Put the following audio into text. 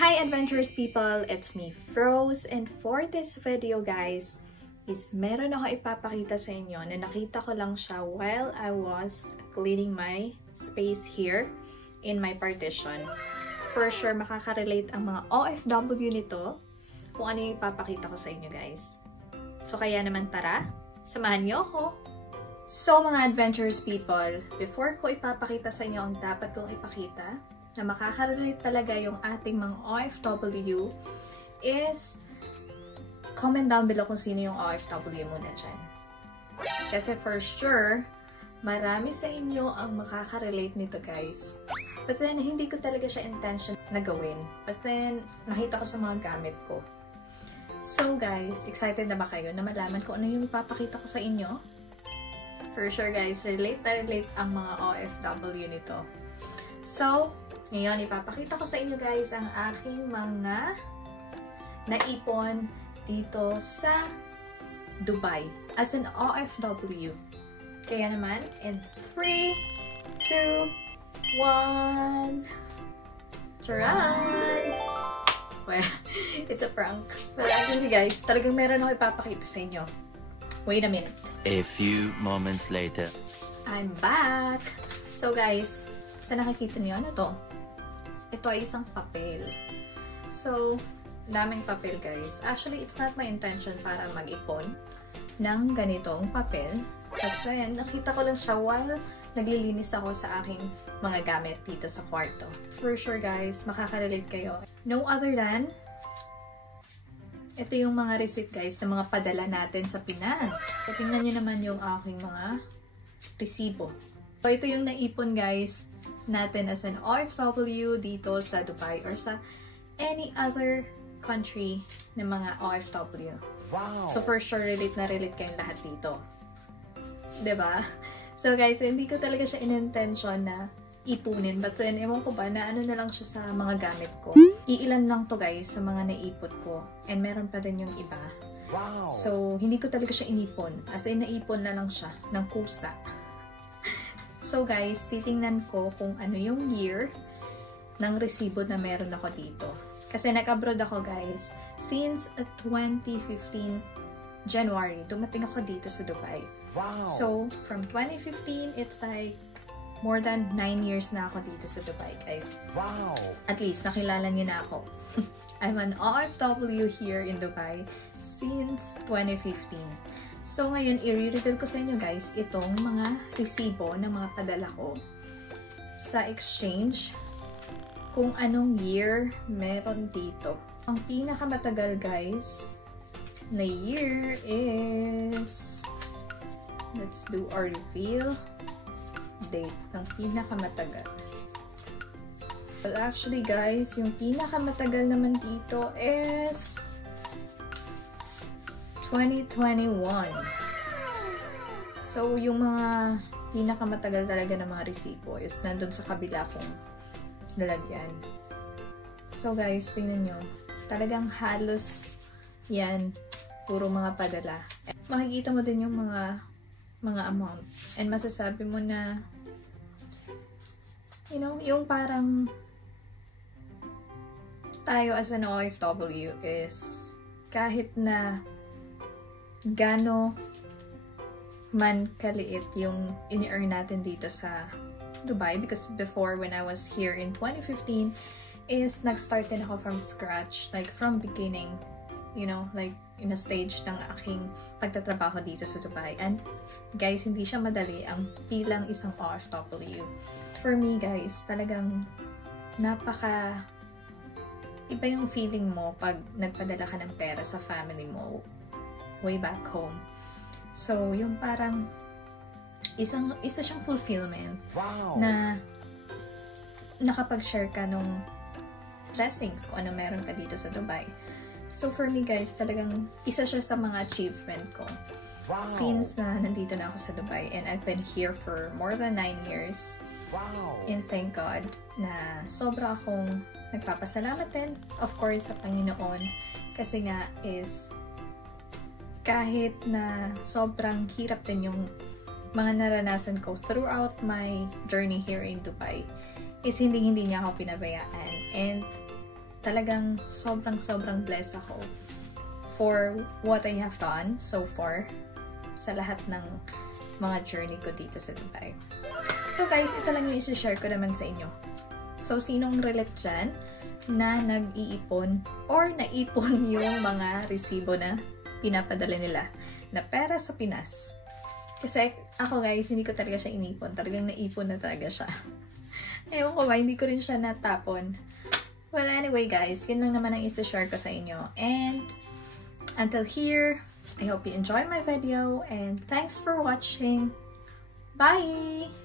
Hi adventurous people! It's me, Froze, and for this video guys, is meron ako ipapakita sa inyo na nakita ko lang siya while I was cleaning my space here in my partition. For sure, makaka-relate ang mga OFW nito kung ano yung ipapakita ko sa inyo guys. So kaya naman tara, samahan niyo ako! So mga adventurous people, before ko ipapakita sa inyo ang dapat kong ipakita, na makaka-relate talaga yung ating mga OFW, is comment down below kung sino yung OFW muna dyan. Kasi for sure, marami sa inyo ang makaka-relate nito guys. But then, hindi ko talaga siya intention na gawin. But then, nakita ko sa mga gamit ko. So guys, excited na ba kayo na malaman ko ano yung ipapakita ko sa inyo? For sure guys, relate na relate ang mga OFW nito. So, ngayon, ipapakita ko sa inyo guys ang aking mga naipon dito sa Dubai as an OFW. Kaya naman, in 3, 2, 1, charan! Well, it's a prank. But actually guys, talagang meron ako ipapakita sa inyo. Wait a minute. A few moments later. I'm back! So guys, sa nakikita niyo, ano to? Ito ay isang papel. So, daming papel guys. Actually, it's not my intention para mag-ipon ng ganitong papel. But then, nakita ko lang siya while naglilinis ako sa aking mga gamit dito sa kwarto. For sure guys, makaka-relate kayo. No other than, ito yung mga receipt guys na mga padala natin sa Pinas. Tingnan nyo naman yung aking mga resibo. So, ito yung naipon guys natin as an OFW dito sa Dubai or sa any other country ng mga OFW. Wow! So for sure, relate na relate kayong lahat dito. 'Di ba? So guys, hindi ko talaga siya in-intention na ipunin. But then, ewan ko ba, na ano na lang siya sa mga gamit ko. Iilan lang to guys sa mga naipot ko. And meron pa din yung iba. Wow! So, hindi ko talaga siya inipon. As in, naipon na lang siya ng kusa. So guys, titingnan ko kung ano yung year ng resibo na meron ako dito. Kasi nag-abroad ako guys. Since 2015 January, dumating ako dito sa Dubai. Wow! So, from 2015, it's like more than 9 years na ako dito sa Dubai guys. Wow! At least, nakilala niyo na ako. I'm an OFW here in Dubai since 2015. So, ngayon, i-reveal ko sa inyo guys itong mga resibo ng mga padala ko sa exchange kung anong year meron dito. Ang pinakamatagal guys na year is, let's do our reveal date ng pinakamatagal. Well, actually guys, yung pinakamatagal naman dito is 2021. So, yung mga pinakamatagal talaga ng mga resibo is nandun sa kabila kong nalagyan. So, guys, tingnan nyo. Talagang halos yan. Puro mga padala. And makikita mo din yung mga amount. And masasabi mo na, you know, yung parang tayo as an OFW is kahit na gano man kaliit yung ini-earn natin dito sa Dubai, because before when I was here in 2015 is nag-start din ako from scratch, like from beginning, you know, like in a stage ng aking pagtatrabaho dito sa Dubai. And guys, hindi siya madali ang bilang isang OFW. For me guys, talagang napaka iba yung feeling mo pag nagpadala ka ng pera sa family mo way back home. So, yung parang isa siyang fulfillment. Wow! Na nakapag-share ka nung blessings kung ano meron ka dito sa Dubai. So, for me guys, talagang isa siya sa mga achievement ko. Wow! Since na nandito na ako sa Dubai and I've been here for more than 9 years. Wow! And thank God na sobra akong nagpapasalamat din, of course, sa Panginoon. Kasi nga is kahit na sobrang hirap din yung mga naranasan ko throughout my journey here in Dubai, is hindi niya ako pinabayaan. And talagang sobrang blessed ako for what I have done so far sa lahat ng mga journey ko dito sa Dubai. So guys, ito lang yung isi-share ko naman sa inyo. So, sinong relate dyan na nag-iipon or naipon yung mga resibo na pinapadala nila na pera sa Pinas? Kasi ako guys, hindi ko talaga siya inipon. Talagang naipon na talaga siya. Ewan ko ba, hindi ko rin siya natapon. Well, anyway guys, yun lang naman ang isi-share ko sa inyo. And until here, I hope you enjoyed my video and thanks for watching. Bye!